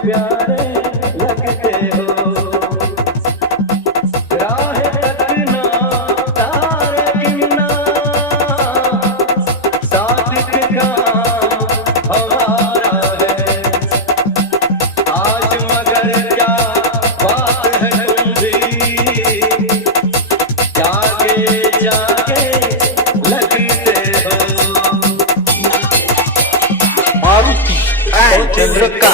प्यारे लगते हो। राह तकना तारे गिनना सादिक काम हमारा है। आज मगर क्या बात है तुम भी जागे जागे लगते हो। मारुति एंड चंद्रका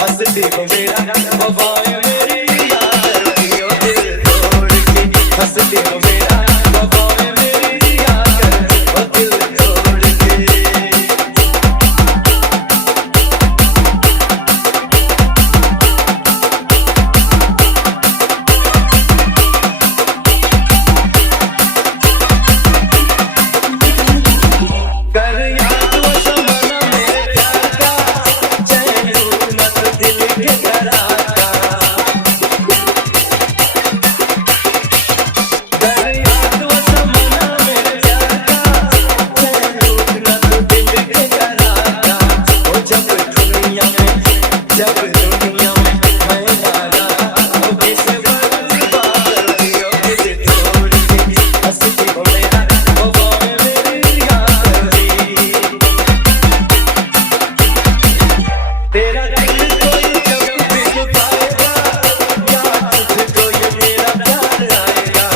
हंसती हो मेरा वफाएं मेरी याद रखी हो। दिल तोड़ के हंसती हो मेरा वफाएं मेरी याद रखी हो। दिल तोड़ के कर याद वो ज़माना मेरे प्यार का, चैन न तो दिल के करार का। कर याद वो ज़माना मेरे प्यार का, चैन न तो दिल के करार का। वो जब दुनिया में मैं मारा, वो किस बर्बाद दियो। दिल तोड़ के हंसती हो मेरा वफाएं मेरी याद रखी। तेरा दिल कोई जब दिल पाएगा, याद तुझको ये मेरा प्यार आएगा।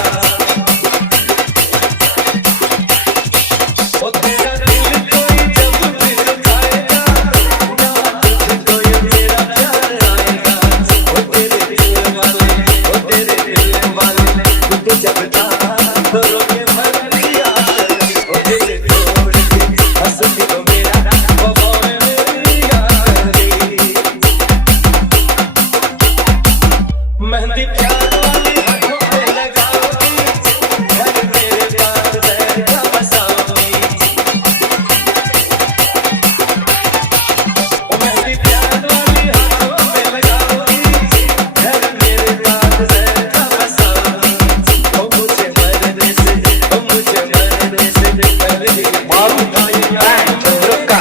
ओ तेरा दिल कोई जब दिल पाएगा, याद तुझको ये मेरा प्यार आएगा। ओ तेरे दिल वाले तुझे जब चाहा तो रोके मर दिया। ओ दिल तोड़ के हंसती हो मेरा वफाएं मेरी याद रखी। मेहंदी प्यार वाली हाथों पे लगाओगी, घर मेरे पास बैठ कर बसाओगी। ओ मेहंदी प्यार वाली हाथों पे लगाओगी, घर मेरे पास बैठ कर बसाओगी। ओ मुझे मरने से पहले मारुति एंड चंद्रका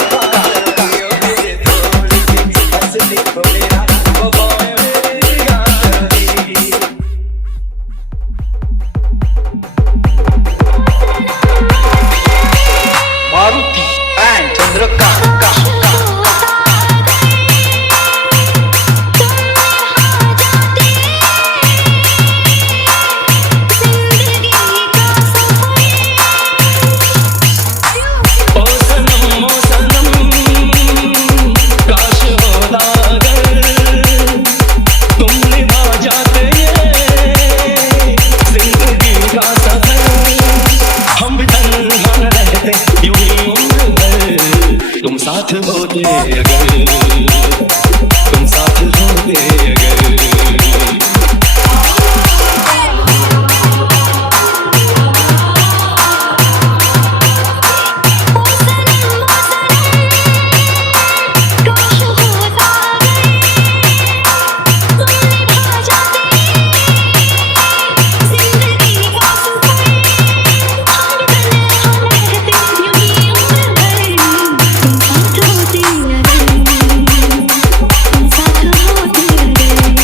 दिल तोड़ के हंसती हो मेरा वफाएं मेरी याद रखी। मारुति एंड चंद्रका ओ सनम काश होता अगर तुम निभा जाते ये जिंदगी का सफर। हम भी तन्हा न रहते यूं ही उम्र भर, तुम साथ होते अगर, तुम साथ होते अगर। तुम साथ होते अगर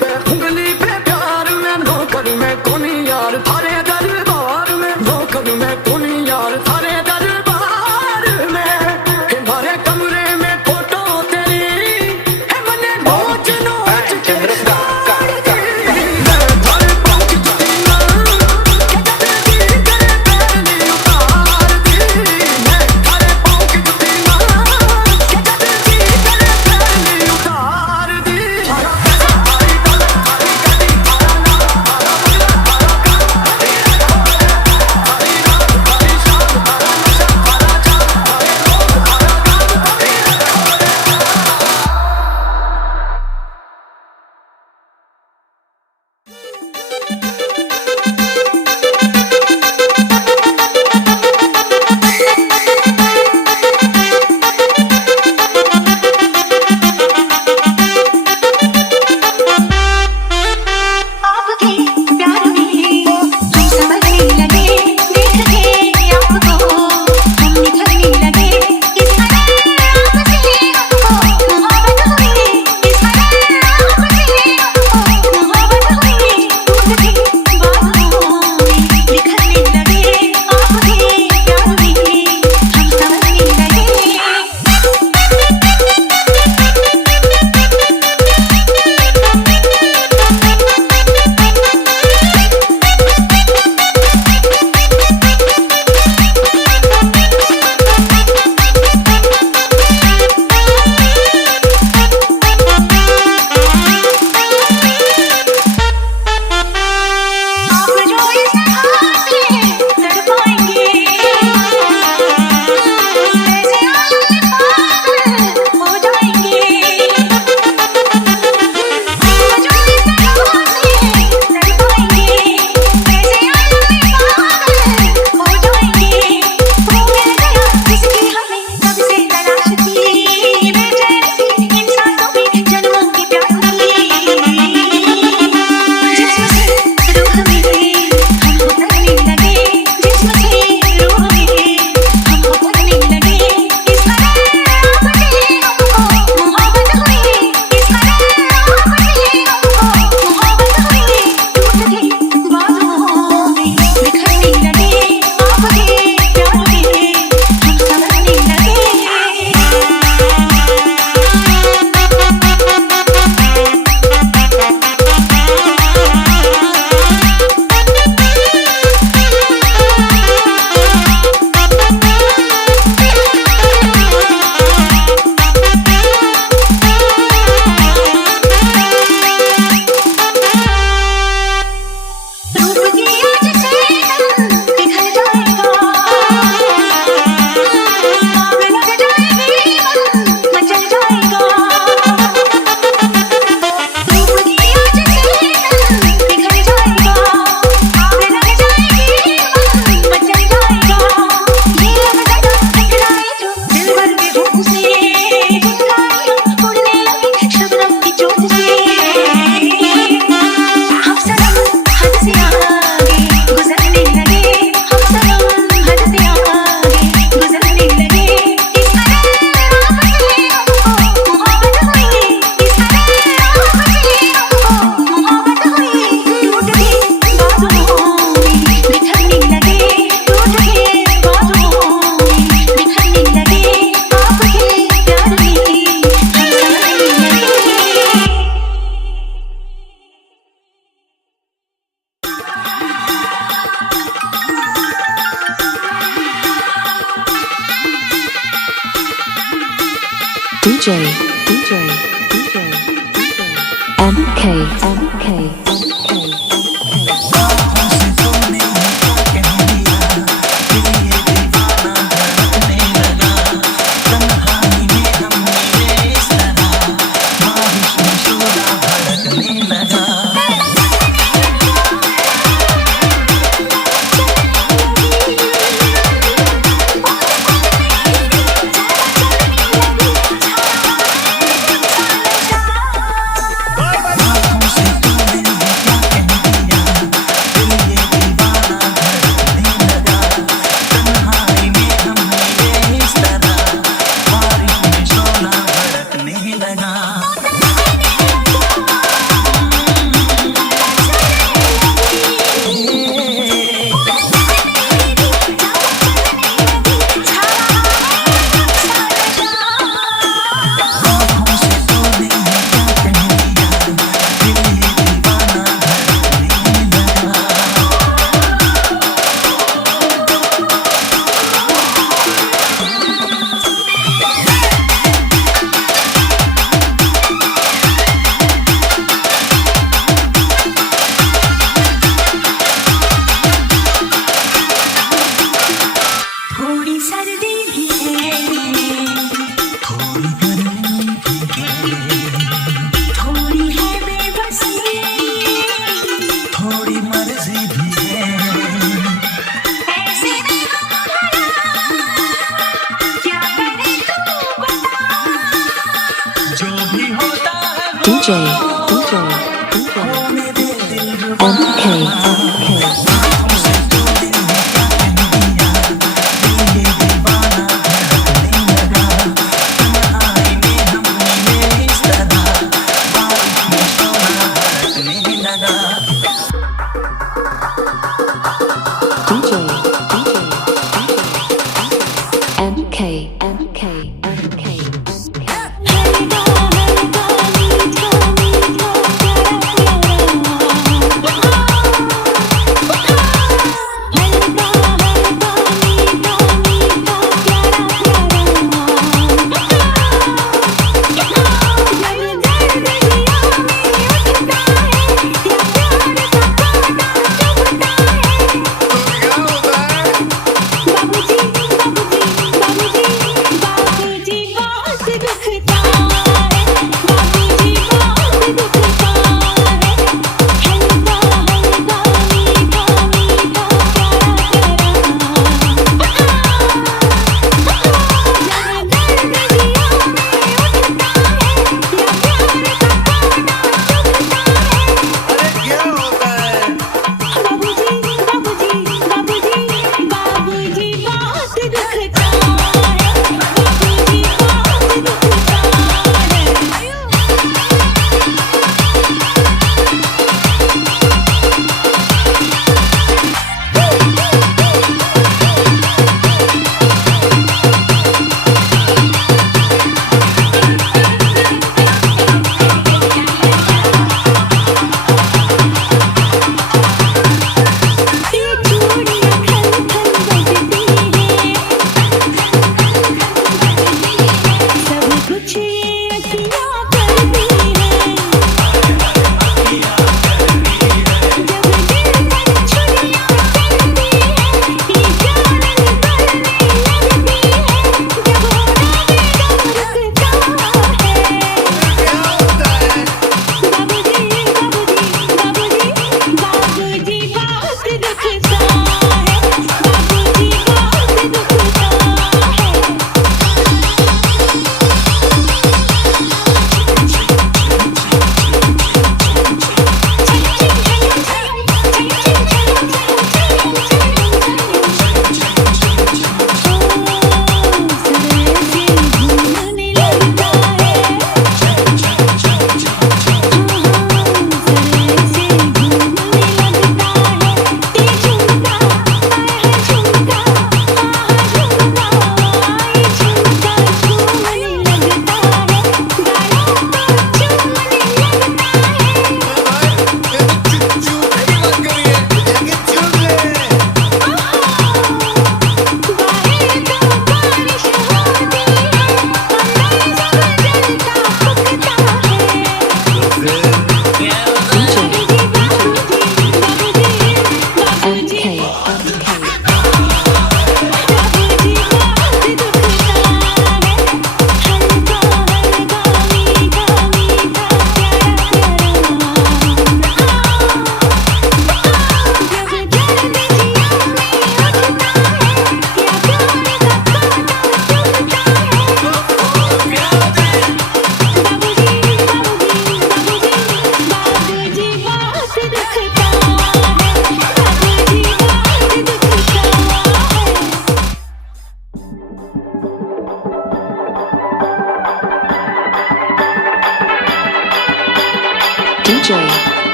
पे उंगली पे प्यार में नौकर में कोनी यार थारे दरबार में नौकर में कोनी यार थारे दरबार में थारे कमरे में फोटो तेरी है मने नोच नोच चंद्रिका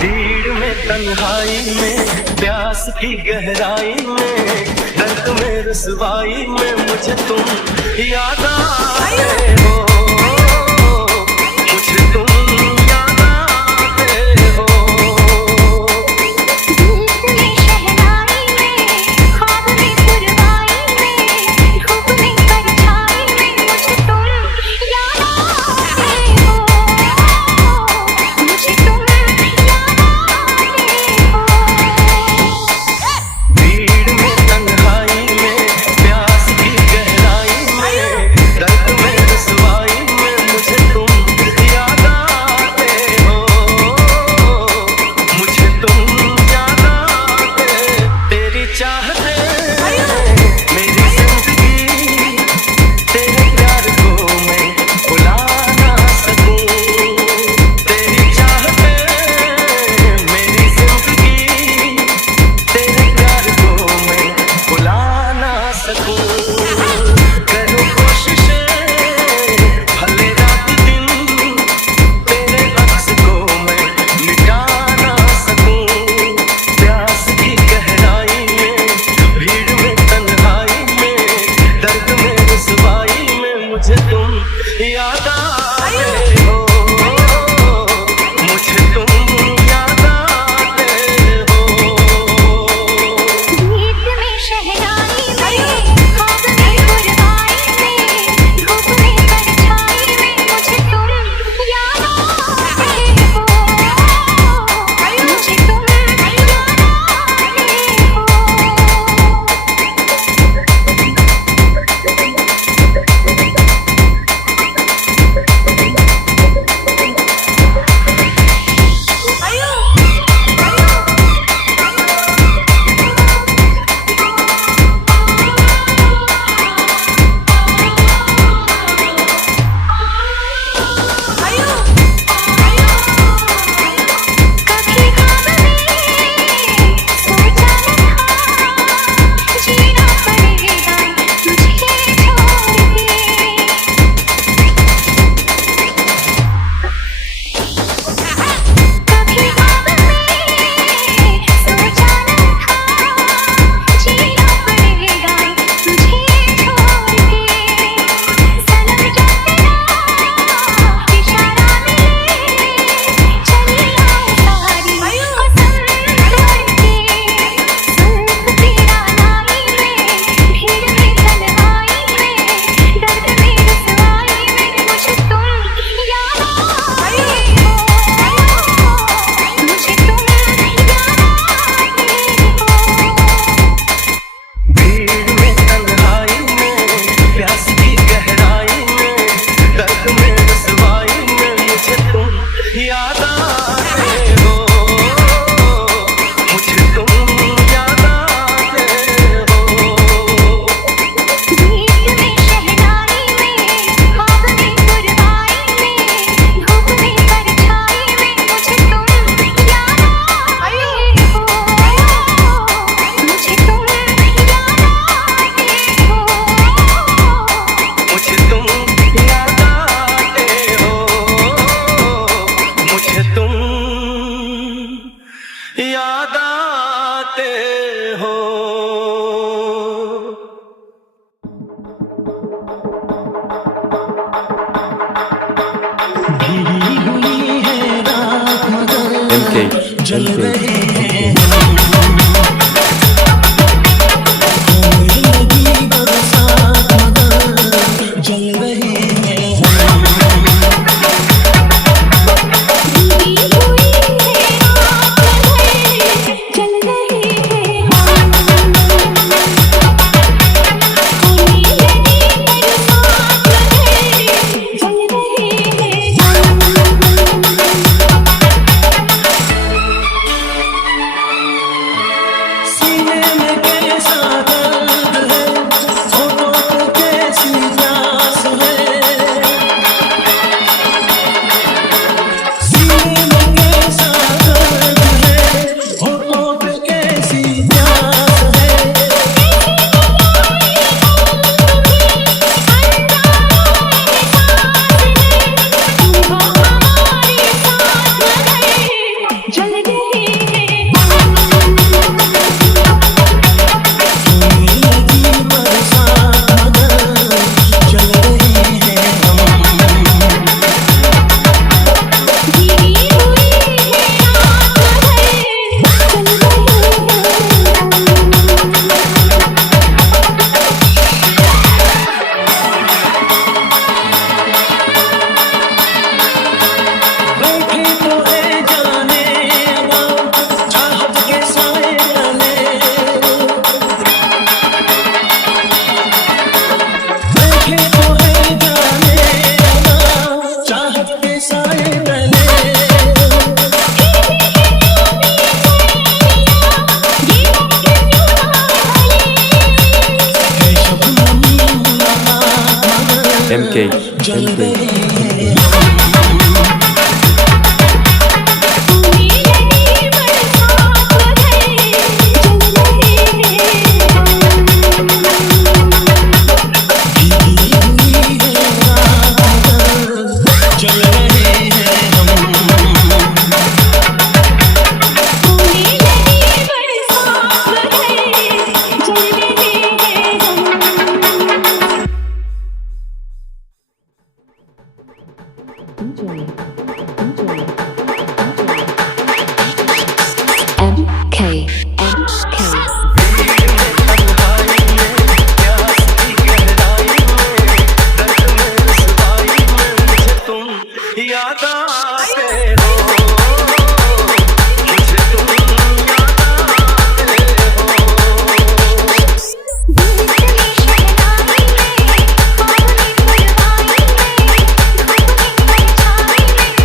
भीड़ में तन्हाई में प्यास की गहराई में दर्द में रुसवाई में मुझे तुम याद आए हो मुझे तुम याद आते हो धूप में शहनाई में ख्वाब में पुरवाई में धूप में परछाई में मुझे तुम याद आते हो मुझे तुम याद आते हो भीड़ में तन्हाई में प्यास की गहराई में दर्द में रुसवाई में मुझे तुम याद आते हो मुझे तुम याद आते तेरी चाहते मेरी जिंदगी तेरे प्यार को मैं भुला ना सकूं तेरी चाहते मेरी जिंदगी तेरे प्यार को मैं भुला ना सकूं करूं कोशिशें भले रात दिन तेरे अक्स को मैं मिटा ना सकूं प्यास की गहराई में भीड़ में तन्हाई में दर्द में रुसवाई में मुझे तुम याद आते हो मुझे तुम याद आते हो गीत में शहनाई में ख्वाब में पुरवाई में धूप में परछाई में मुझे तुम याद आते हो मुझे तुम याद कभी ख्वाब में सोचा न था जीना पड़ेगा तुझे छोड़ कभी ख्वाब में सोचा न था जीना पड़ेगा तुझे छोड़ के सनम जब तेरा इशारा मिले चली आऊं सारी कसम तोड़ के जुल्फ तेरा लाई में भीड़ में तन्हाई में दर्द में रुसवाई में मुझे तुम याद आते हो मुझे तुम याद आते हो भीड़ में तन्हाई में प्यास की गहराई में दर्द में रुसवाई में मुझे तुम याद आते हो मुझे तुम याद आते हो गीत में शहनाई में ख्वाब में पुरवाई में धूप में परछाई में मुझे तुम याद आते हो मुझे तुम याद आते हो मुझे तुम याद आते हो मुझे तुम याद आते हो भीगी हुई है रात मगर जल रहे हैं होने लगी बरसात मगर जल रहे हैं भीगी हुई है रात मगर जल रहे हैं होने लगी बरसात मगर जल रहे हैं याद आते हो मुझे तुम याद आते हो इतनी शहनाई में ख्वाब में परवाई में धूप में परछाई में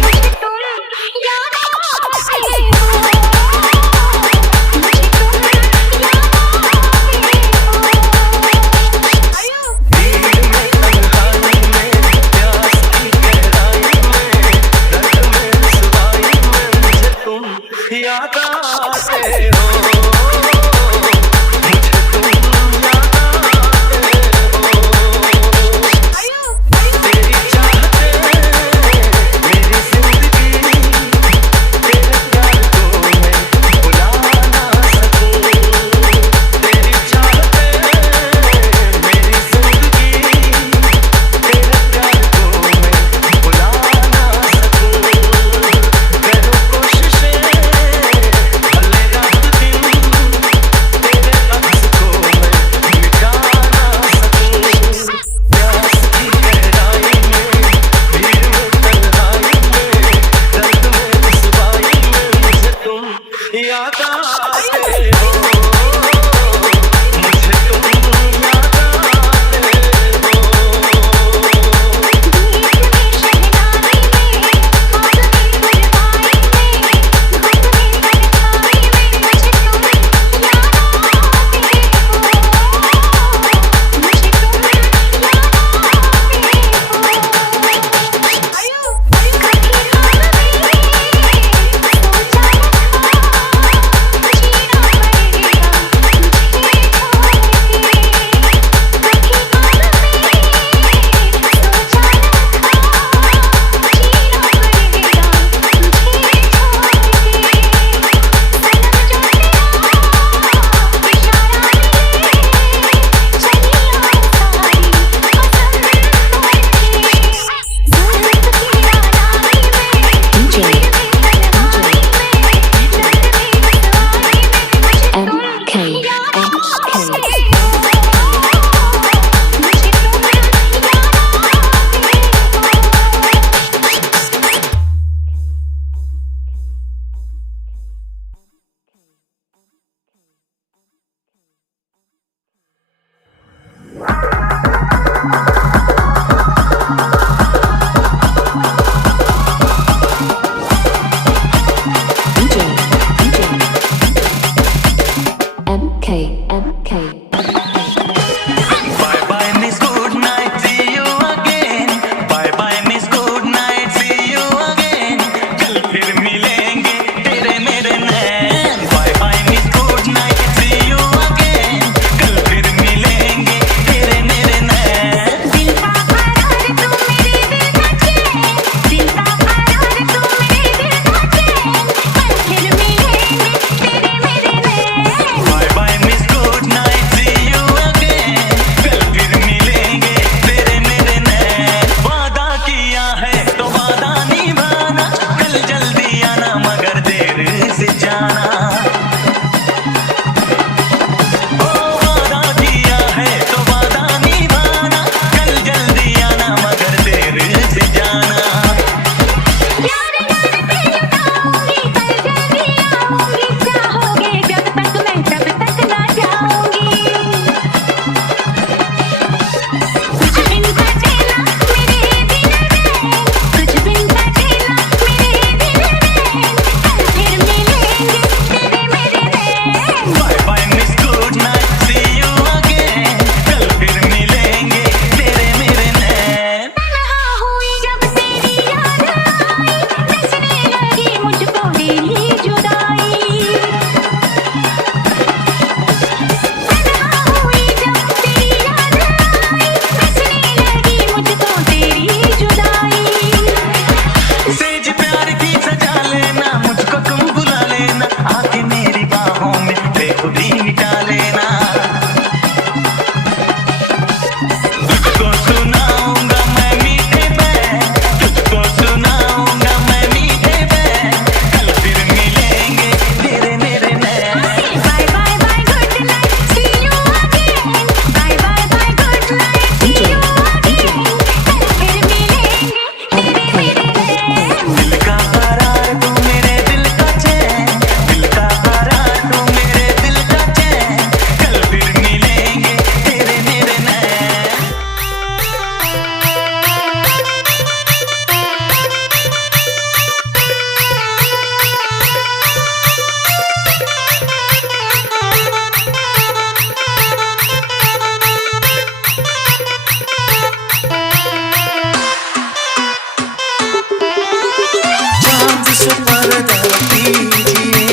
से पर्दा कीजिए,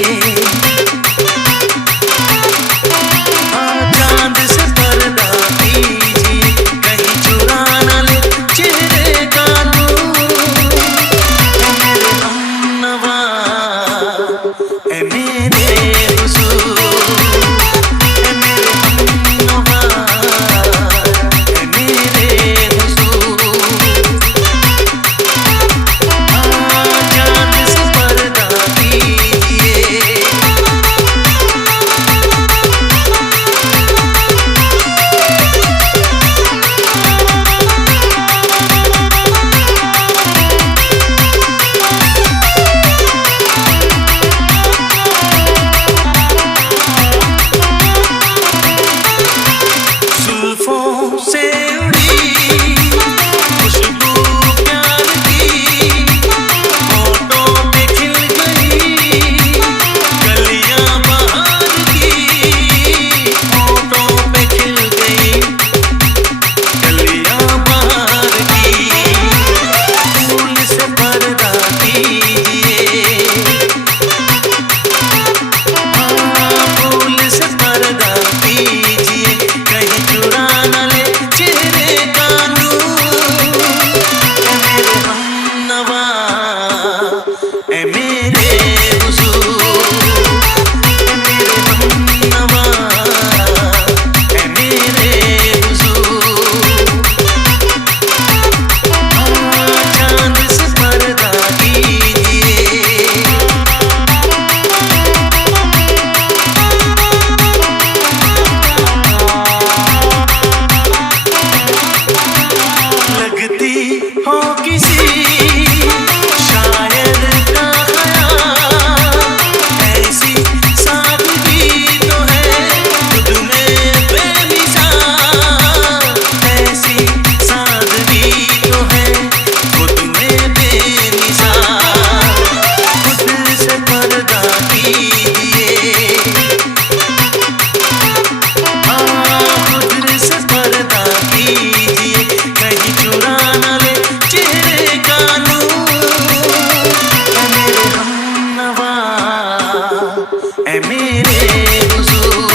चांद से पर्दा कीजिए, कहीं चुरा न ले चेहरे का नूर। ऐ मेरे हमनवा, ऐ मेरे हुजूर, ऐ मेरे हमनवा, ऐ मेरे हुजूर। चांद से पर्दा कीजिए, जुल्फों से उड़ी खुशबू प्यार की, होठों पे खिल गई कलियां बहार की, होठों पे खिल गई कलियां बहार की। फूल से पर्दा कीजिए, फूल से पर्दा कीजिए, कहीं चुरा न ले चेहरे का नूर। ऐ मेरे हमनवा, ऐ मेरे हुजूर, ऐ मेरे हमनवा, ऐ मेरे हुजूर। चांद से पर्दा कीजिए, लगती हो किसी शायर का ख्याल, ऐसी सादगी तो है खुद में बेमिसाल, ऐसी सादगी तो है खुद में बेमिसाल। खुद से पर्दा कीजिए, खुद से पर्दा कीजिए, कहीं चुरा न ले चेहरे का नूर। ऐ मेरे हमनवा, ऐ मेरे हुजूर,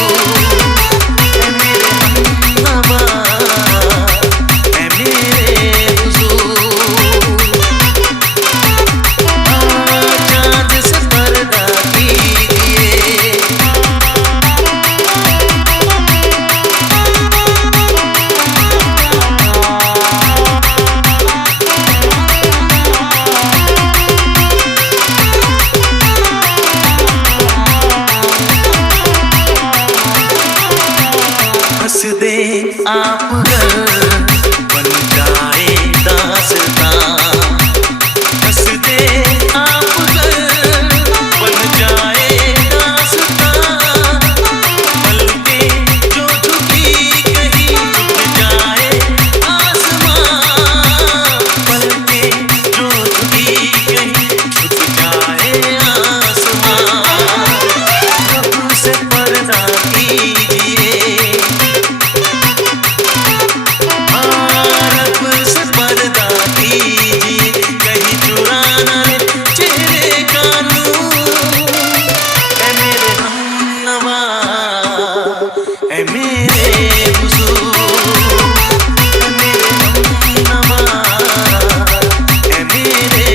ऐ मेरे हमनवा, ऐ मेरे हुजूर। चांद से पर्दा कीजिए, हंस दे आप घर बन जाए दास्तां, हंस दे आप घर बन जाए दास्तां। पलकें जो झुकी कहीं झुक जाए आसमां, पलकें जो झुकी कहीं झुक जाए आसमां। रब से पर्दा कीजिए, रब से पर्दा कीजिए, कहीं चुरा न ले चेहरे का नूर। ऐ मेरे हमनवा, ऐ मेरे हुजूर, ऐ मेरे हमनवा, ऐ मेरे